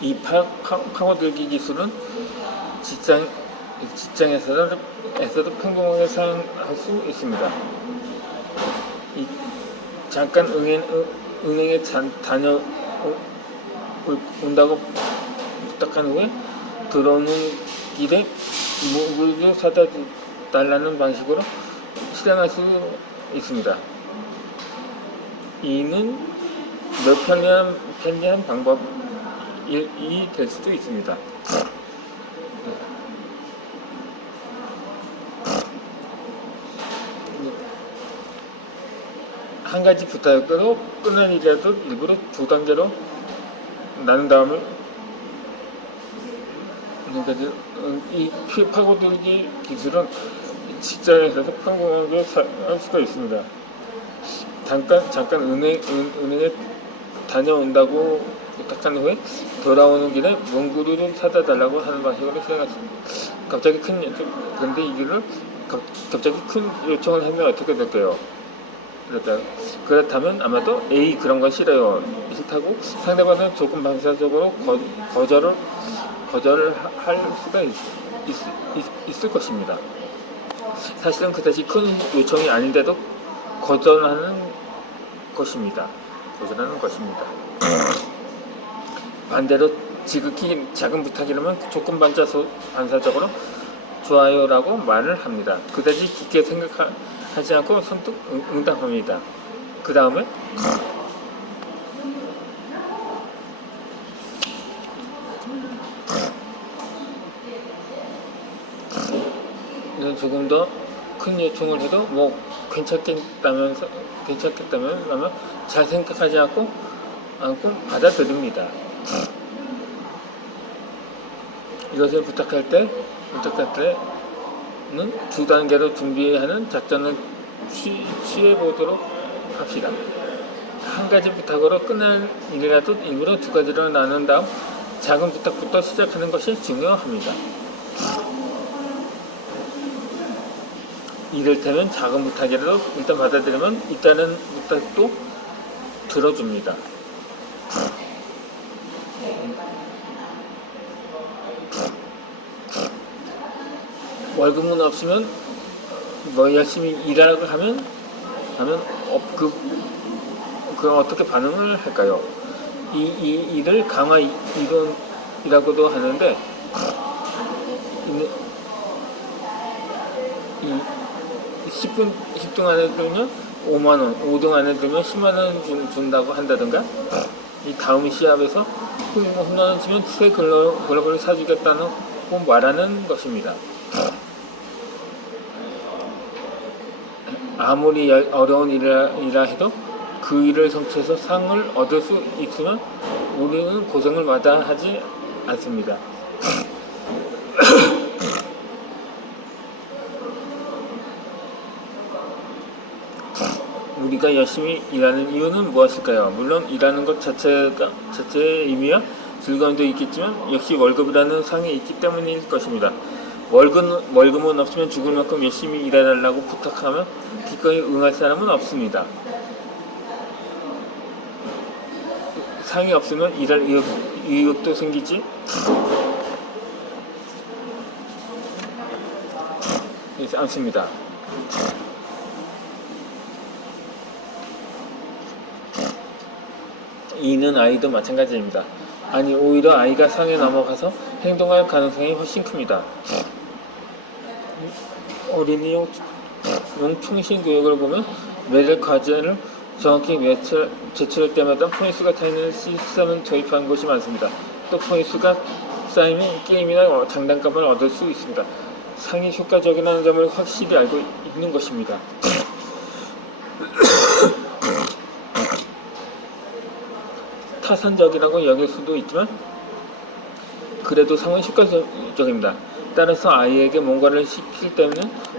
이 파고들기 기술은 직장에서도 평범하게 사용할 수 있습니다. 잠깐 은행에 다녀온다고 부탁한 후에 들어오는 길에 물 좀 사다 달라는 방식으로 실행할 수 있습니다. 이는 몇 편리한 방법이 될 수도 있습니다. 한 가지 부탁으로 끝난 일이라도 일부러 두 단계로 나눈 다음에 이 파고들기 기술은 직장에서도 평범하게 할 수가 있습니다. 잠깐 은행에 다녀온다고 부탁한 후에 돌아오는 길에 문구류를 사다 달라고 하는 방식으로 시행했습니다. 그런데 이거를 갑자기 큰 요청을 하면 어떻게 될까요? 그렇다면 아마도 에이 그런 건 싫어요. 싫다고 상대방은 조금 반사적으로 거절을 할 수가 있을 것입니다. 사실은 그다지 큰 요청이 아닌데도 거절하는 것입니다. 반대로 지극히 작은 부탁이라면 조금 반사적으로 좋아요라고 말을 합니다. 그다지 깊게 생각하지 않고 선뜻 응답합니다. 그 다음에 조금 더 큰 요청을 해도 괜찮겠다면 잘 생각하지 않고 받아들입니다. 이것을 부탁할 때는 두 단계로 준비하는 작전을 취해보도록 합시다. 한 가지 부탁으로 끝날 일이라도 일부러 두 가지로 나눈 다음 작은 부탁부터 시작하는 것이 중요합니다. 이를테면 작은 부탁이라도 일단 받아들이면 있다는 부탁도 들어줍니다. 월급은 없으면 열심히 일하라고 하면 그럼 어떻게 반응을 할까요? 이 일을 강화 이론이라고도 하는데 10등 안에 들면 5만원, 5등 안에 들면 10만원 준다고 한다든가, 이 다음 시합에서 홈런을 치면 새 글러브를 사주겠다고 말하는 것입니다. 아무리 어려운 일이라 해도 그 일을 성취해서 상을 얻을 수 있으면 우리는 고생을 마다하지 않습니다. 우리가 열심히 일하는 이유는 무엇일까요? 물론 일하는 것 자체의 의미와 즐거움도 있겠지만 역시 월급이라는 상이 있기 때문일 것입니다. 월급은 없으면 죽을 만큼 열심히 일해달라고 부탁하면 기꺼이 응할 사람은 없습니다. 상이 없으면 일할 의욕도 생기지 않습니다. 이는 아이도 마찬가지입니다. 아니 오히려 아이가 상에 넘어가서 행동할 가능성이 훨씬 큽니다. 어린이용 충실 교육을 보면 매일 과제를 정확히 제출할 때마다 포인트가 타있는 시스템을 도입한 곳이 많습니다. 또 포인트가 쌓이면 게임이나 장난감을 얻을 수 있습니다. 상이 효과적이라는 점을 확실히 알고 있는 것입니다. 타산적이라고 여길 수도 있지만 그래도 상은 효과적입니다. 따라서 아이에게 뭔가를 시킬 때는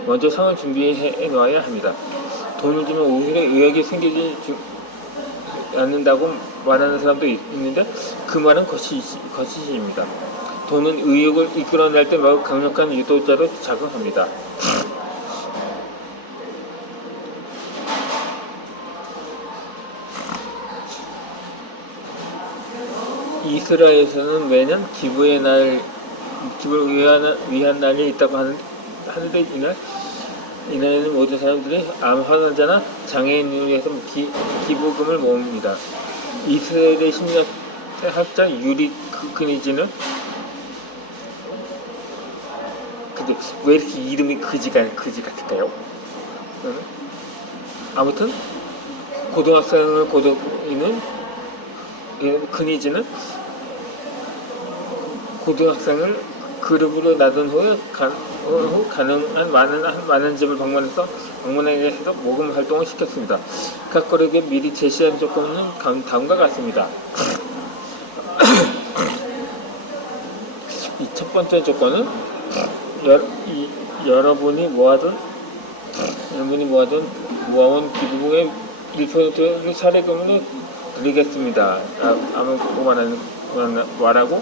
먼저 상을 준비해 놓아야 합니다. 돈을 주면 오히려 의욕이 생기지 않는다고 말하는 사람도 있는데 그 말은 거짓입니다. 돈은 의욕을 이끌어낼 때 매우 강력한 유도자로 작용합니다. 이스라엘에서는 매년 기부를 위한 날이 있다고 하는데 이날에는 모든 사람들이 암 환자나 장애인을 위해서 기부금을 모읍니다. 이스라엘의 심리학자 유리 그니즈는 근데 왜 이렇게 이름이 그지 같을까요? 아무튼 고등학생을 고등이는 그니즈는 고등학생을 그룹으로 놔둔 후에 가능한 많은 집을 방문하게 해서 모금 활동을 시켰습니다. 각 그룹에 미리 제시한 조건은 다음과 같습니다. 이 첫 번째 조건은 여러분이 모아온 기부금의 1%를 사례금으로 드리겠습니다. 아무 말하고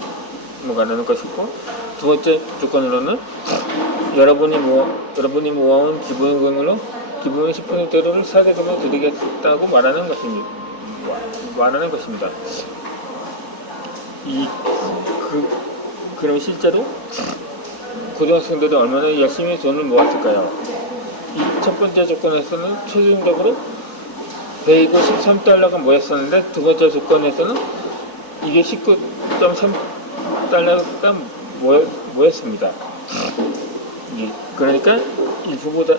가는 것이고, 두 번째 조건으로는 여러분이 모아온 기부금의 10%를 사례금으로 드리겠다고 말하는 것입니다. 그럼 실제로 고등학생들이 얼마나 열심히 돈을 모았을까요? 이 첫 번째 조건에서는 최종적으로 153달러가 모였었는데, 두 번째 조건에서는 이게 19.3달러가 모였습니다. 그러니까 1%보다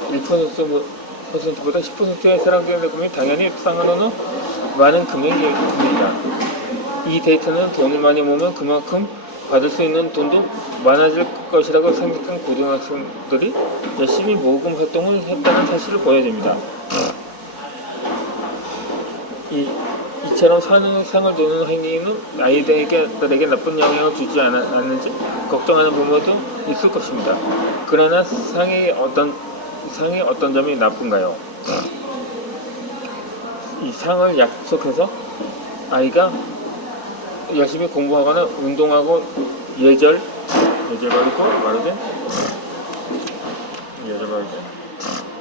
10%의 사례금이 당연히 상한으로 많은 금액입니다. 이 데이터는 돈을 많이 모으면 그만큼 받을 수 있는 돈도 많아질 것이라고 생각한 고등학생들이 열심히 모금 활동을 했다는 사실을 보여줍니다. 이처럼 상을 주는 행위는 아이들에게 나쁜 영향을 주지 않았는지 걱정하는 부모도 있을 것입니다. 그러나 상의 어떤 점이 나쁜가요? 이 상을 약속해서 아이가 열심히 공부하거나 운동하고 예절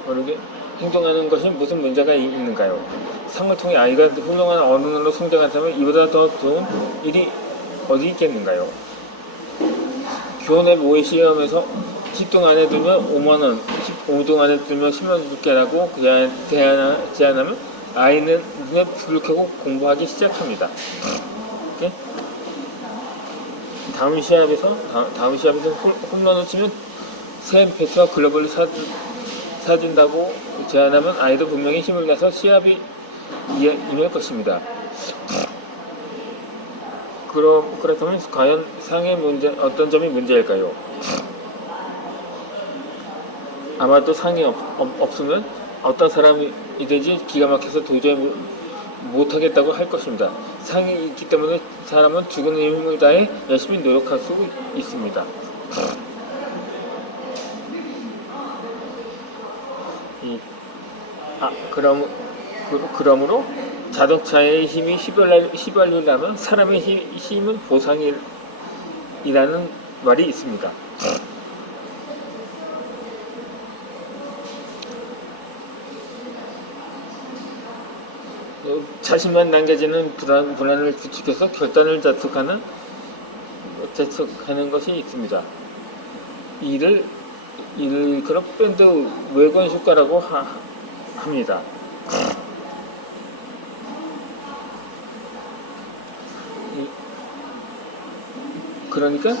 바르게 행동하는 것이 무슨 문제가 있는가요? 상을 통해 아이가 훌륭한 어른으로 성장한다면 이보다 더 좋은 일이 어디 있겠는가요? 교내 모의 시험에서 10등 안에 들면 5만원, 15등 안에 들면 10만원 줄게라고 제안하면 아이는 눈에 불을 켜고 공부하기 시작합니다. 다음 시합에서 홈런을 치면 샘 배트와 글러브를 사준다고 제안하면 아이도 분명히 힘을 내서 시합이 임할 것입니다. 그렇다면 과연 상의 어떤 점이 문제일까요? 아마도 상이 없으면 어떤 사람이든지 기가 막혀서 도저히 못하겠다고 할 것입니다. 상이 있기 때문에 사람은 죽은 힘을 다해 열심히 노력할 수 있습니다. 그러므로 자동차의 힘이 휘발유라면 사람의 힘은 보상이라는 말이 있습니다. 자신만 남겨지는 불안을 부추겨서 결단을 자책하는 것이 있습니다. 이를 그런 밴드 외관 효과라고 합니다. 그러니까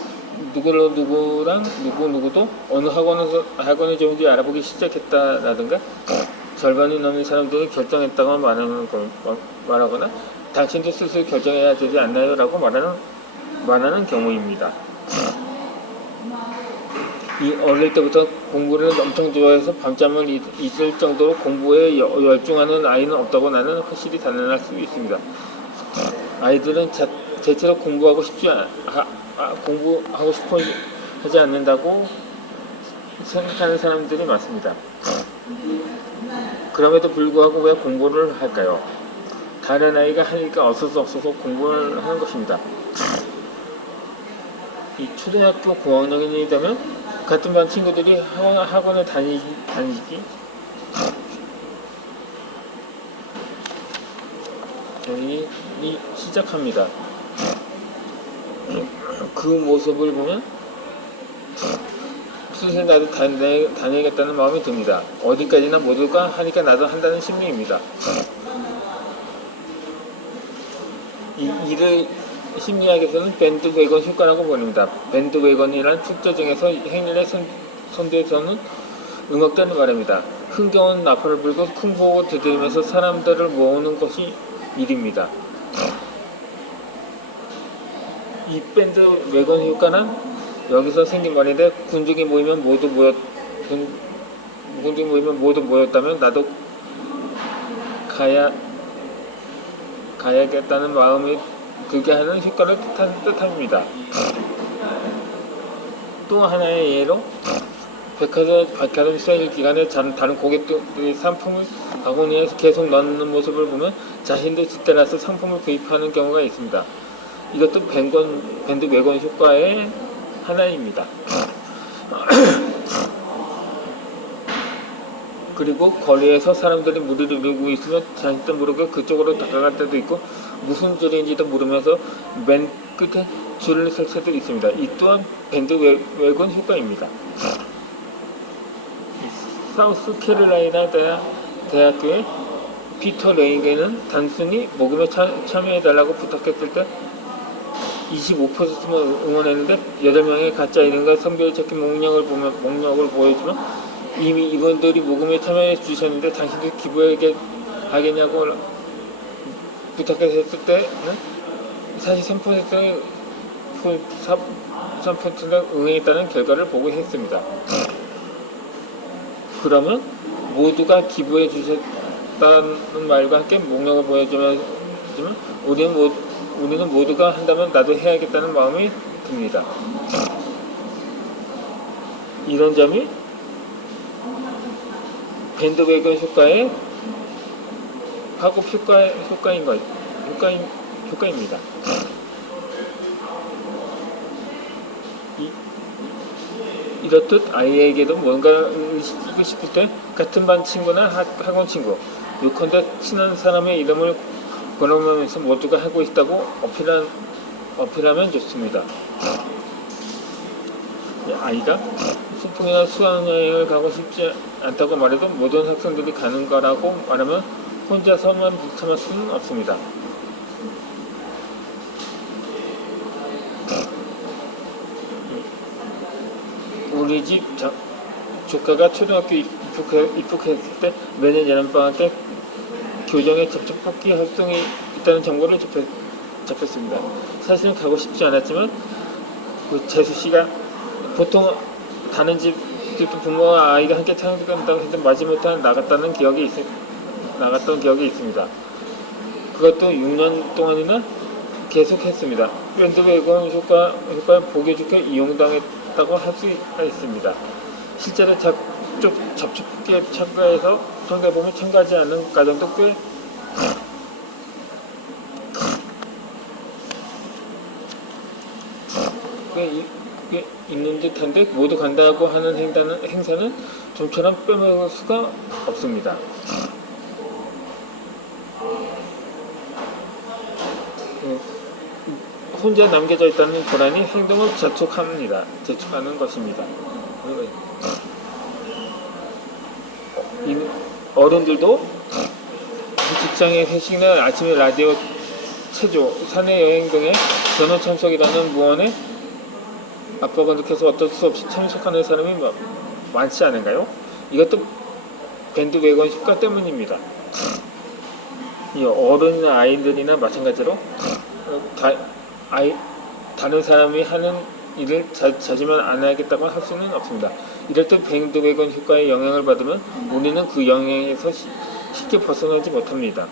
누구도 어느 학원이 좋은지 알아보기 시작했다라든가 절반이 넘는 사람들이 결정했다고 말하거나 당신도 스스로 결정해야 되지 않나요? 라고 말하는 경우입니다. 이 어릴 때부터 공부를 엄청 좋아해서 밤잠을 잊을 정도로 공부에 열중하는 아이는 없다고 나는 확실히 단언할 수 있습니다. 아이들은 대체로 공부하고 싶어 하지 않는다고 생각하는 사람들이 많습니다. 그럼에도 불구하고 왜 공부를 할까요? 다른 아이가 하니까 어쩔 수 없어서 공부를 하는 것입니다. 이 초등학교 고학년이 되면 같은 반 친구들이 학원에 다니기 시작합니다. 그 모습을 보면 슬슬 나도 다녀야겠다는 마음이 듭니다. 어디까지나 모두가 하니까 나도 한다는 심리입니다. 이를 심리학에서는 밴드웨건 효과라고 부릅니다. 밴드웨건이란 축제중에서 행렬에 선두에서는 음악단을 말합니다. 흥겨운 나팔을 불고 큰 호흡을 두드리면서 사람들을 모으는 것이 일입니다. 이 밴드웨건 효과는 여기서 생긴 말인데, 군중이 모이면 모두 모였다면 나도 가야겠다는 마음이 들게 하는 효과를 뜻합니다. 또 하나의 예로 백화점 세일 기간에 다른 고객들이 상품을 바구니에 계속 넣는 모습을 보면 자신도 뒷따라서 상품을 구입하는 경우가 있습니다. 이것도 밴드웨건 효과의 하나입니다. 그리고 거리에서 사람들이 무리를 이루고 있으면 자신도 모르게 그쪽으로 다가갈 때도 있고, 무슨 줄인지도 모르면서 맨 끝에 줄을 설 때도 있습니다. 이 또한 밴드웨건 효과입니다. 사우스 캐롤라이나 대학교의 피터 레인게는 단순히 모금에 참여해달라고 부탁했을 때 25%만 응원했는데 8명의 가짜 이름과 성별을 적힌 목록을 보여주면 이미 이분들이 모금에 참여해 주셨는데 당신도 기부하겠냐고 부탁했을 때는 43%가 응했다는 결과를 보고했습니다. 그러면 모두가 기부해 주셨다는 말과 함께 목록을 보여주면 우리는 모두가 한다면 나도 해야겠다는 마음이 듭니다. 이런 점이 밴드웨건 효과의 파급 효과입니다. 이렇듯 아이에게도 뭔가를 시키고 싶을 때 같은 반 친구나 학원 친구, 요컨대 친한 사람의 이름을 걸어보면서 모두가 하고 있다고 어필하면 좋습니다. 아이가 소풍이나 수학여행을 가고 싶지 않다고 말해도 모든 학생들이 가는 거라고 말하면 혼자서만 참을 수는 없습니다. 우리 집 조카가 초등학교 입학했을 때 매년 여름방학 때 교정에 접촉 뽑기 활동이 있다는 정보를 접했습니다. 사실은 가고 싶지 않았지만 재수씨가 보통 다른 집도 부모와 아이가 함께 참여한다고 해도 마지못해 나갔던 기억이 있습니다. 그것도 6년 동안이나 계속했습니다. 밴드웨건 효과를 보기 좋게 이용당했다고 할 수 있습니다. 실제로 접촉기에 참가해서 통계보면 참가하지 않는 가정도 꽤 있는 듯한데, 모두 간다고 하는 행사는 좀처럼 빼먹을 수가 없습니다. 혼자 남겨져 있다는 고란이 행동을 재촉하는 것입니다. 어른들도 직장의 회식이나 아침에 라디오 체조, 사내 여행 등의 전원 참석이라는 무언에 압박을 어쩔 수 없이 참석하는 사람이 많지 않은가요? 이것도 밴드웨건 효과 때문입니다. 이 어른이나 아이들이나 마찬가지로 다른 사람이 하는 일을 자지만 안 하겠다고 할 수는 없습니다. 이럴 때 밴드웨건 효과의 영향을 받으면 우리는 그 영향에서 쉽게 벗어나지 못합니다.